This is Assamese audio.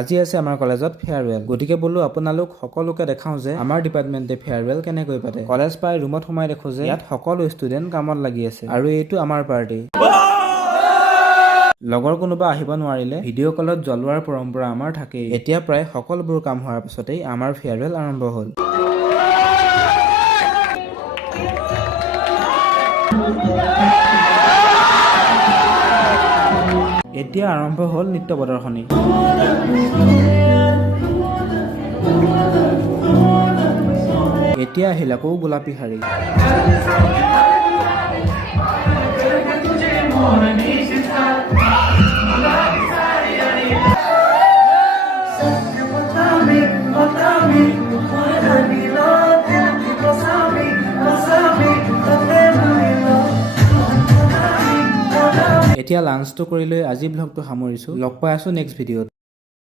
আজি আছে আমাৰ কলেজত ফেয়াৰৱেল, গতিকে বোলো আপোনালোক সকলোকে দেখাওঁ যে আমাৰ ডিপাৰ্টমেণ্টে ফেয়াৰৱেল কেনেকৈ পাতে। কলেজ পাই ৰুমত সোমাই দেখো যে ইয়াত সকলো ষ্টুডেণ্ট কামত লাগি আছে আৰু এইটো আমাৰ পাৰ্টি। লগৰ কোনোবা আহিব নোৱাৰিলে ভিডিঅ' কলত জ্বলোৱাৰ পৰম্পৰা আমাৰ থাকেই। এতিয়া প্ৰায় সকলোবোৰ কাম হোৱাৰ পিছতেই আমাৰ ফেয়াৰৱেল আৰম্ভ হ'ল। এতিয়া আৰম্ভ হ'ল নৃত্য প্ৰদৰ্শনী। এতিয়া আহিল আকৌ গোলাপী শাৰী। এতিয়া লাঞ্চটো কৰি লৈ আজি ব্লগটো সামৰিছোঁ। লগ পাই আছোঁ নেক্সট ভিডিঅ'ত।